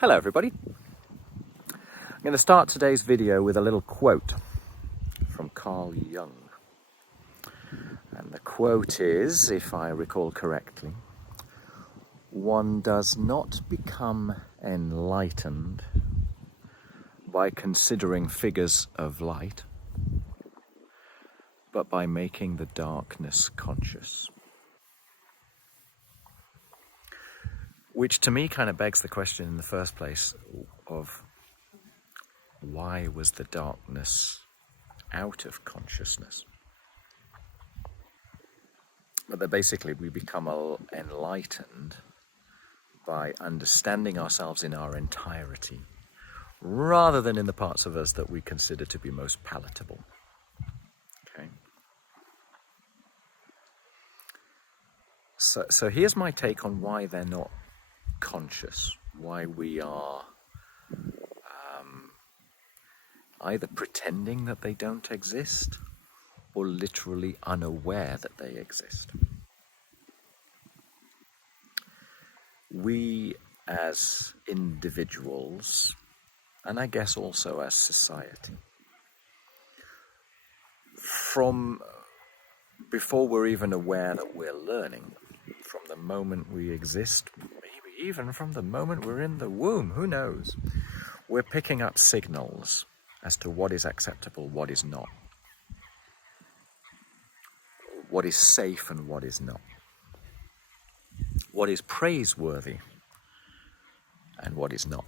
Hello everybody. I'm going to start today's video with a little quote from Carl Jung. And the quote is, if I recall correctly, one does not become enlightened by considering figures of light, but by making the darkness conscious. Which to me kind of begs the question in the first place of why was the darkness out of consciousness? But that basically we become enlightened by understanding ourselves in our entirety, rather than in the parts of us that we consider to be most palatable. Okay. So here's my take on why they're not conscious, why we are either pretending that they don't exist or literally unaware that they exist. We as individuals, and I guess also as society, from before we're even aware that we're learning, from the moment we exist, maybe even from the moment we're in the womb, who knows, we're picking up signals as to what is acceptable, what is not, what is safe and what is not, what is praiseworthy and what is not.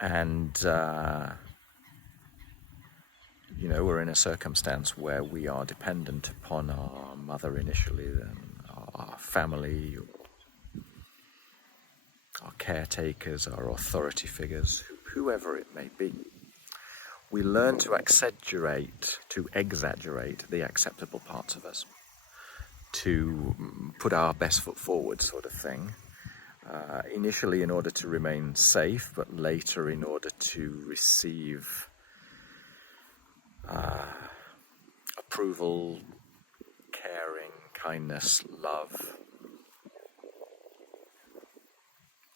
And, we're in a circumstance where we are dependent upon our mother initially, then our family, our caretakers, our authority figures, whoever it may be. We learn to exaggerate the acceptable parts of us, to put our best foot forward, sort of thing. Initially in order to remain safe, but later in order to receive approval, caring, kindness, love,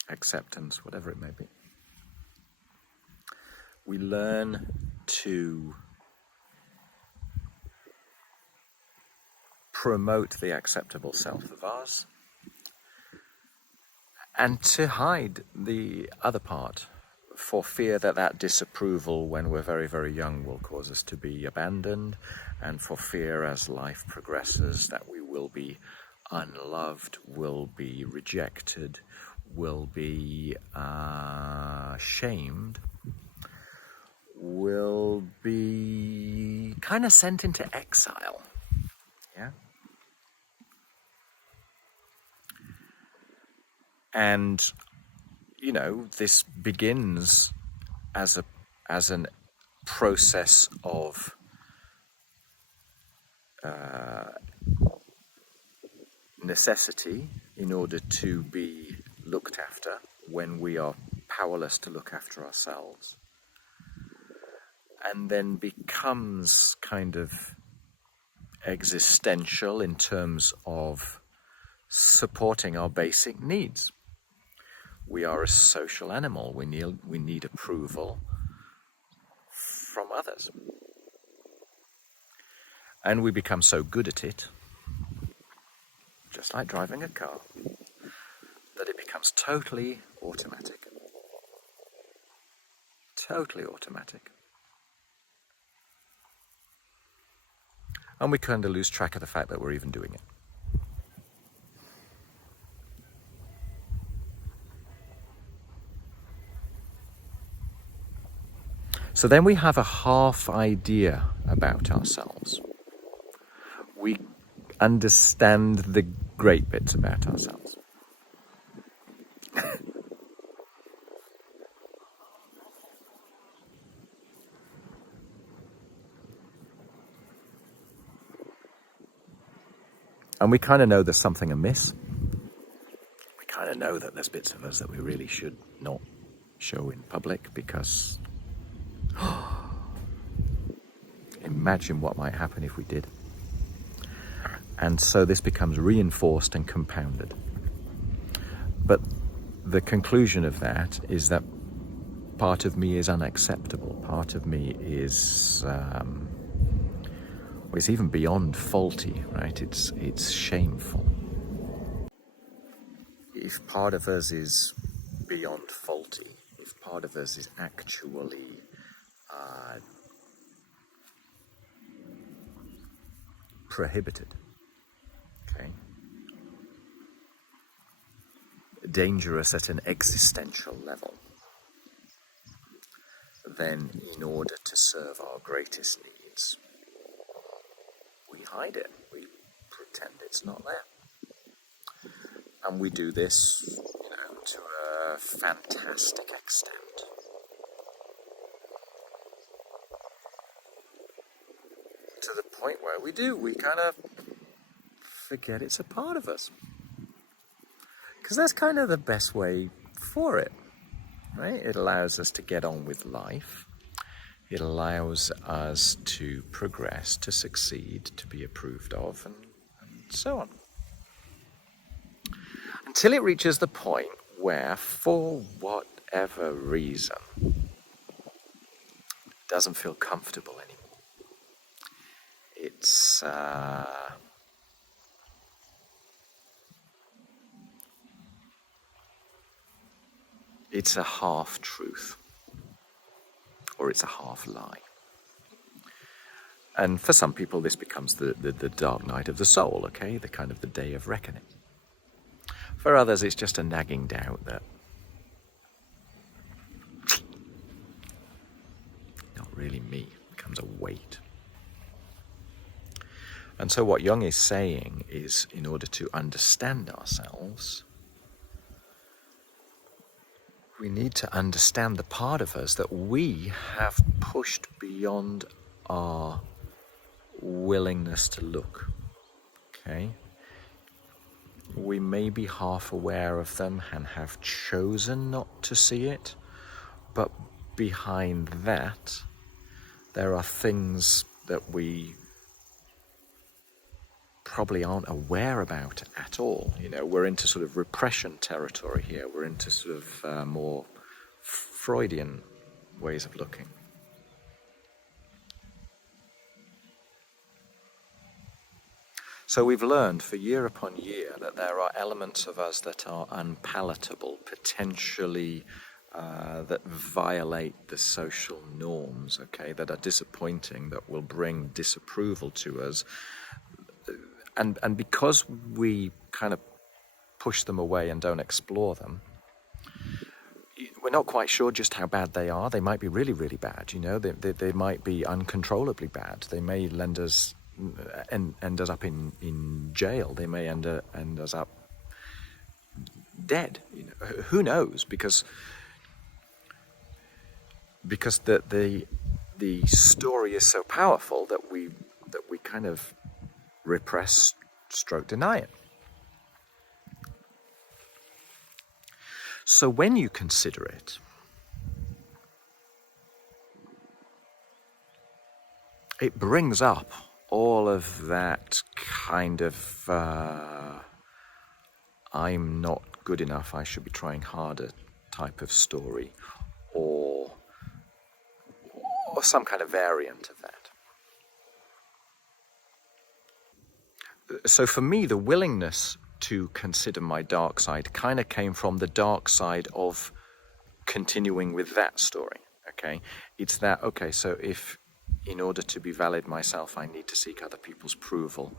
acceptance, whatever it may be. We learn to promote the acceptable self of ours and to hide the other part, for fear that disapproval when we're very, very young will cause us to be abandoned, and for fear as life progresses that we will be unloved, will be rejected, will be shamed, will be kind of sent into exile. Yeah? And this begins as an process of necessity in order to be looked after when we are powerless to look after ourselves, and then becomes kind of existential in terms of supporting our basic needs. We are a social animal. We need approval from others. And we become so good at it, just like driving a car, that it becomes totally automatic. Totally automatic. And we kind of lose track of the fact that we're even doing it. So then we have a half idea about ourselves. We understand the great bits about ourselves. And we kind of know there's something amiss. We kind of know that there's bits of us that we really should not show in public, because imagine what might happen if we did. And so this becomes reinforced and compounded. But the conclusion of that is that part of me is unacceptable. Part of me is it's even beyond faulty, right? It's shameful. If part of us is beyond faulty, if part of us is actually prohibited, okay, dangerous at an existential level, then in order to serve our greatest needs, we hide it, we pretend it's not there. And we do this, to a fantastic extent. To the point where we kind of forget it's a part of us. Because that's kind of the best way for it, right? It allows us to get on with life. It allows us to progress, to succeed, to be approved of, and so on. Until it reaches the point where, for whatever reason, it doesn't feel comfortable anymore. It's a half-truth, or it's a half-lie. And for some people, this becomes the dark night of the soul, okay? The kind of the day of reckoning. For others, it's just a nagging doubt that not really me, becomes a weight. And so what Jung is saying is, in order to understand ourselves, we need to understand the part of us that we have pushed beyond our willingness to look, okay? We may be half aware of them and have chosen not to see it, but behind that, there are things that we probably aren't aware about at all. We're into sort of repression territory here. We're into sort of more Freudian ways of looking. So we've learned for year upon year that there are elements of us that are unpalatable, potentially that violate the social norms, okay, that are disappointing, that will bring disapproval to us. And because we kind of push them away and don't explore them, we're not quite sure just how bad they are. They might be really, really bad, They might be uncontrollably bad. They may end us up in jail. They may end us up dead. Who knows? Because the story is so powerful that we kind of repress, stroke deny it. So when you consider it, it brings up all of that kind of I'm not good enough, I should be trying harder type of story, or some kind of variant of that. So for me, the willingness to consider my dark side kind of came from the dark side of continuing with that story, okay? It's that, okay, so if in order to be valid myself, I need to seek other people's approval,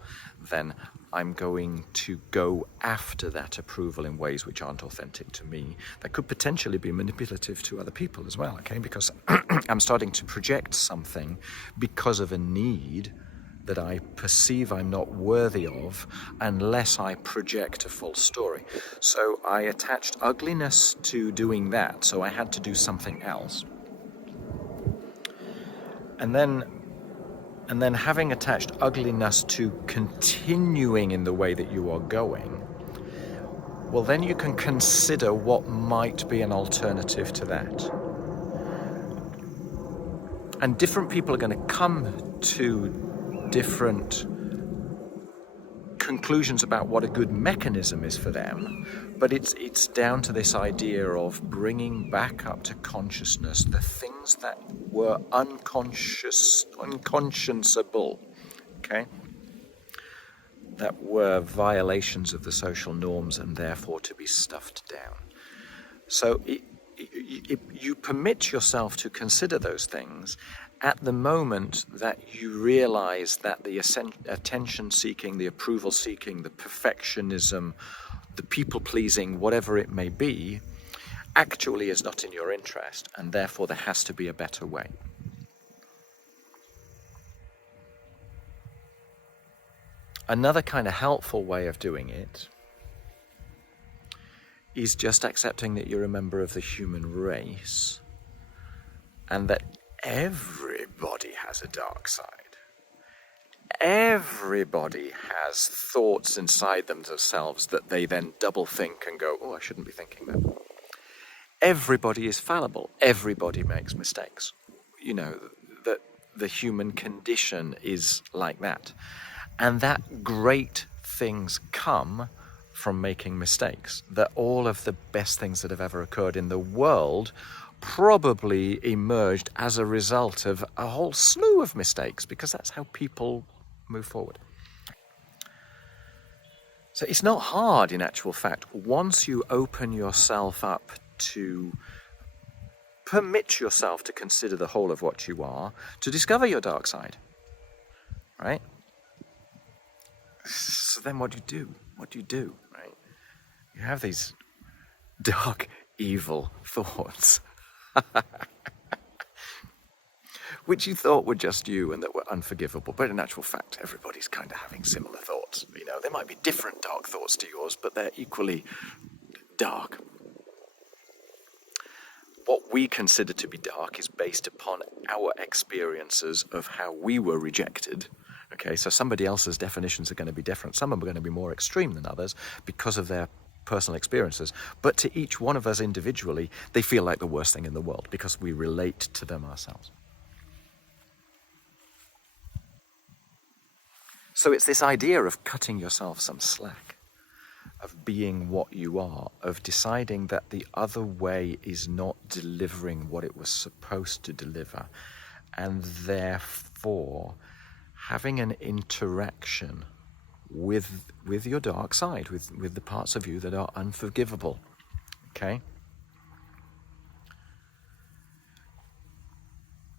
then I'm going to go after that approval in ways which aren't authentic to me. That could potentially be manipulative to other people as well, okay? Because I'm starting to project something because of a need that I perceive I'm not worthy of unless I project a false story. So I attached ugliness to doing that, so I had to do something else. And then having attached ugliness to continuing in the way that you are going, well, then you can consider what might be an alternative to that. And different people are going to come to different conclusions about what a good mechanism is for them, but it's down to this idea of bringing back up to consciousness the things that were unconscionable, okay? That were violations of the social norms and therefore to be stuffed down. So you permit yourself to consider those things at the moment that you realize that the attention-seeking, the approval-seeking, the perfectionism, the people-pleasing, whatever it may be, actually is not in your interest, and therefore there has to be a better way. Another kind of helpful way of doing it is just accepting that you're a member of the human race and that everybody has a dark side. Everybody has thoughts inside themselves that they then double think and go, oh, I shouldn't be thinking that. Everybody is fallible. Everybody makes mistakes. You know, that the human condition is like that. And that great things come from making mistakes. That all of the best things that have ever occurred in the world probably emerged as a result of a whole slew of mistakes, because that's how people move forward. So it's not hard, in actual fact, once you open yourself up to permit yourself to consider the whole of what you are, to discover your dark side, right? So then what do you do? What do you do, right? You have these dark, evil thoughts, which you thought were just you and that were unforgivable. But in actual fact, everybody's kind of having similar thoughts. You know, there might be different dark thoughts to yours, but they're equally dark. What we consider to be dark is based upon our experiences of how we were rejected. Okay, so somebody else's definitions are going to be different. Some are going to be more extreme than others because of their personal experiences. But to each one of us individually, they feel like the worst thing in the world because we relate to them ourselves. So it's this idea of cutting yourself some slack, of being what you are, of deciding that the other way is not delivering what it was supposed to deliver, and therefore having an interaction with your dark side, with the parts of you that are unforgivable, okay?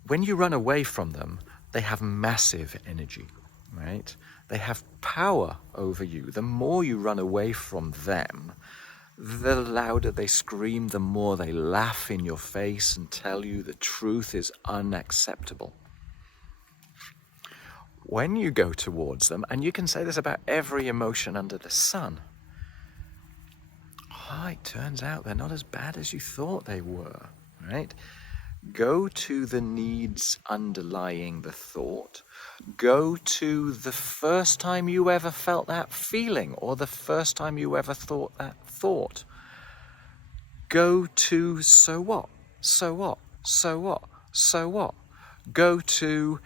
When you run away from them, they have massive energy, right? They have power over you. The more you run away from them, the louder they scream, the more they laugh in your face and tell you the truth is unacceptable. When you go towards them, and you can say this about every emotion under the sun, it turns out they're not as bad as you thought they were, right? Go to the needs underlying the thought. Go to the first time you ever felt that feeling, or the first time you ever thought that thought. Go to so what? So what? So what? So what? Go to,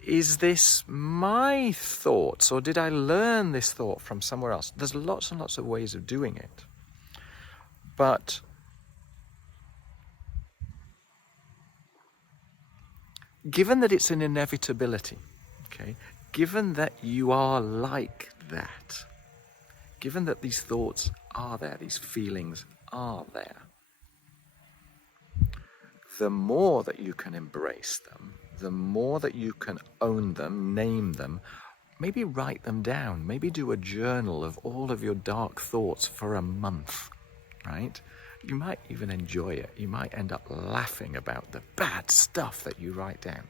is this my thoughts, or did I learn this thought from somewhere else? There's lots and lots of ways of doing it. But given that it's an inevitability, okay, given that you are like that, given that these thoughts are there, these feelings are there, the more that you can embrace them, the more that you can own them, name them, maybe write them down, maybe do a journal of all of your dark thoughts for a month, right? You might even enjoy it. You might end up laughing about the bad stuff that you write down.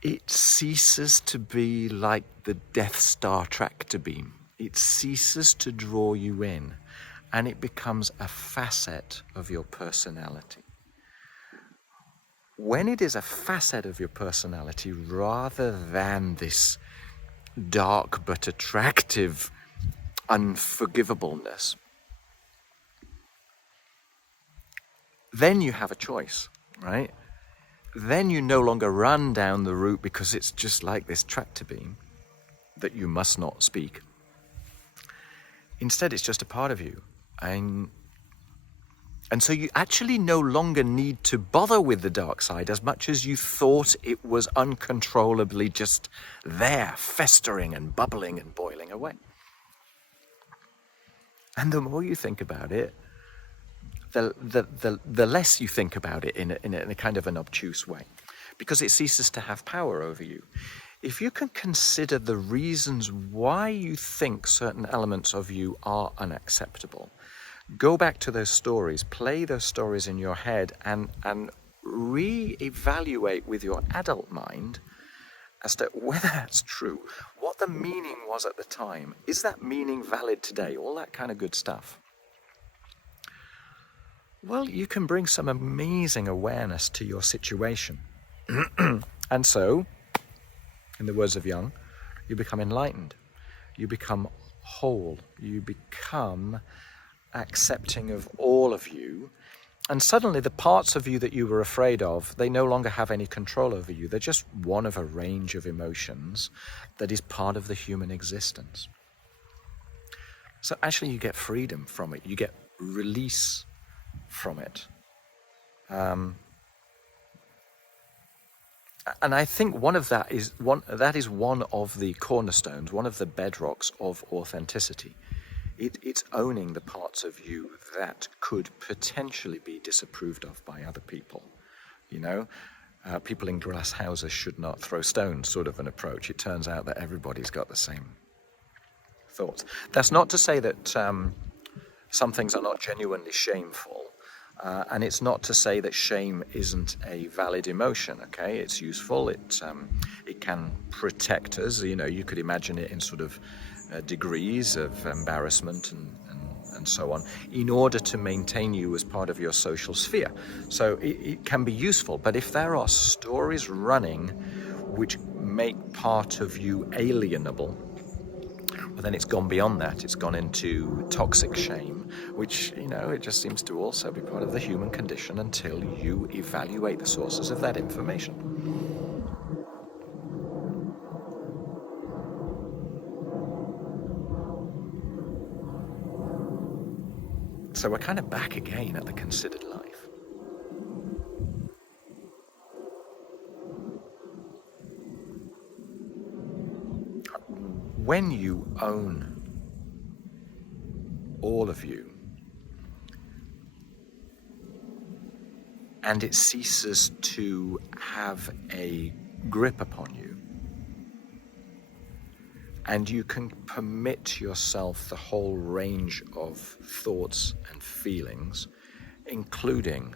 It ceases to be like the Death Star tractor beam. It ceases to draw you in, and it becomes a facet of your personality. When it is a facet of your personality rather than this dark but attractive unforgivableness, then you have a choice, right? Then you no longer run down the route because it's just like this tractor beam. that you must not speak. Instead, it's just a part of you. And so you actually no longer need to bother with the dark side as much as you thought it was uncontrollably just there, festering and bubbling and boiling away. And the more you think about it, the less you think about it in a kind of an obtuse way, because it ceases to have power over you. If you can consider the reasons why you think certain elements of you are unacceptable, go back to those stories, play those stories in your head, and re-evaluate with your adult mind as to whether that's true, what the meaning was at the time, is that meaning valid today, all that kind of good stuff. Well, you can bring some amazing awareness to your situation. And so, in the words of Jung, you become enlightened, you become whole, you become accepting of all of you, and suddenly the parts of you that you were afraid of, they no longer have any control over you. They're just one of a range of emotions that is part of the human existence. So actually you get freedom from it, you get release from it. And I think one of that is one of the cornerstones, one of the bedrocks of authenticity. It's owning the parts of you that could potentially be disapproved of by other people. You know, people in glass houses should not throw stones, sort of an approach. It turns out that everybody's got the same thoughts. That's not to say that some things are not genuinely shameful. And it's not to say that shame isn't a valid emotion, okay? It's useful, it can protect us. You know, you could imagine it in sort of degrees of embarrassment and so on, in order to maintain you as part of your social sphere. So it can be useful, but if there are stories running which make part of you alienable, well, then it's gone beyond that. It's gone into toxic shame, which, you know, it just seems to also be part of the human condition until you evaluate the sources of that information. So we're kind of back again at the considered life. When you own all of you, and it ceases to have a grip upon you, and you can permit yourself the whole range of thoughts and feelings, including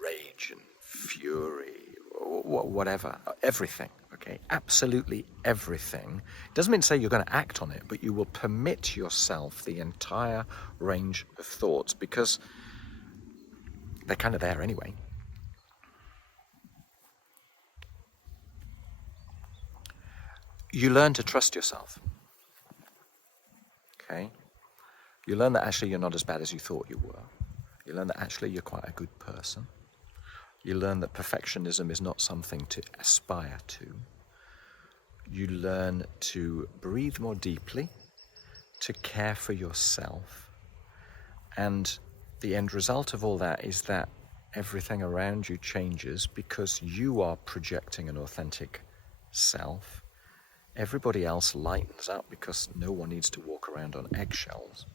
rage and fury, or whatever, everything, okay? Absolutely everything. It doesn't mean to say you're going to act on it, but you will permit yourself the entire range of thoughts, because they're kind of there anyway. You learn to trust yourself, okay? You learn that actually you're not as bad as you thought you were. You learn that actually you're quite a good person. You learn that perfectionism is not something to aspire to. You learn to breathe more deeply, to care for yourself. And the end result of all that is that everything around you changes because you are projecting an authentic self. Everybody else lightens up because no one needs to walk around on eggshells.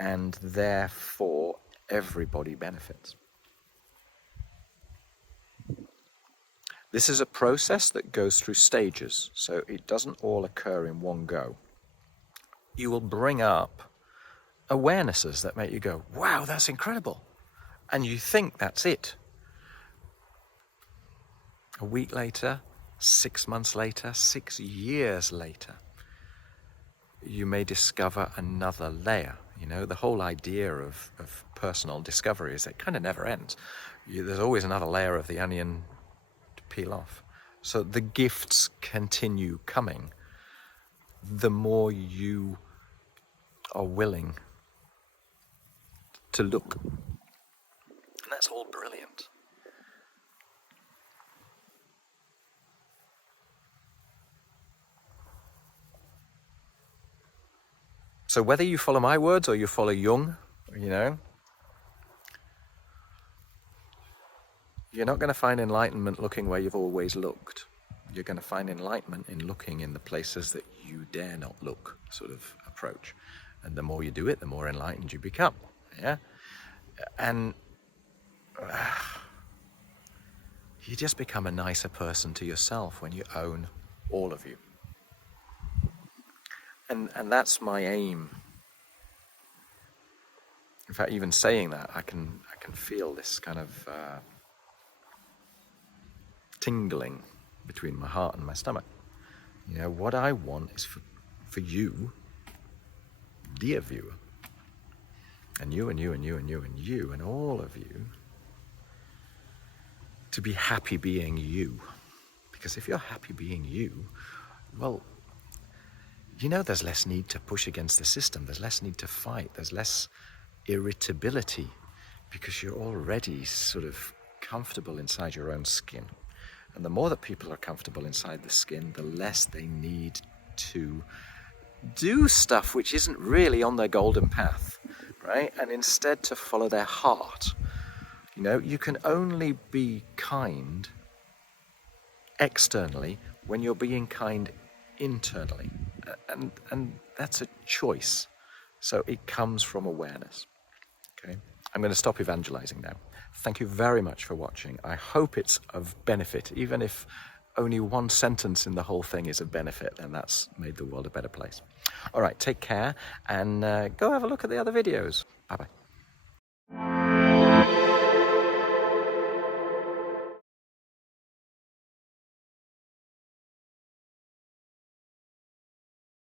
And therefore, everybody benefits. This is a process that goes through stages, so it doesn't all occur in one go. You will bring up awarenesses that make you go, wow, that's incredible. And you think that's it. A week later, 6 months later, 6 years later, you may discover another layer. You know, the whole idea of personal discovery is it kind of never ends. There's always another layer of the onion to peel off. So the gifts continue coming the more you are willing to look. And that's all brilliant. So whether you follow my words or you follow Jung, you're not going to find enlightenment looking where you've always looked. You're going to find enlightenment in looking in the places that you dare not look, sort of approach. And the more you do it, the more enlightened you become. Yeah? And you just become a nicer person to yourself when you own all of you. And that's my aim. In fact, even saying that, I can feel this kind of tingling between my heart and my stomach. What I want is for you, dear viewer, and you and you and you and you and you and all of you, to be happy being you. Because if you're happy being you, well, there's less need to push against the system, there's less need to fight, there's less irritability, because you're already sort of comfortable inside your own skin. And the more that people are comfortable inside the skin, the less they need to do stuff which isn't really on their golden path, right? And instead to follow their heart. You can only be kind externally when you're being kind internally. And that's a choice. So it comes from awareness. Okay? I'm going to stop evangelizing now. Thank you very much for watching. I hope it's of benefit. Even if only one sentence in the whole thing is of benefit, then that's made the world a better place. All right, take care and go have a look at the other videos. Bye-bye.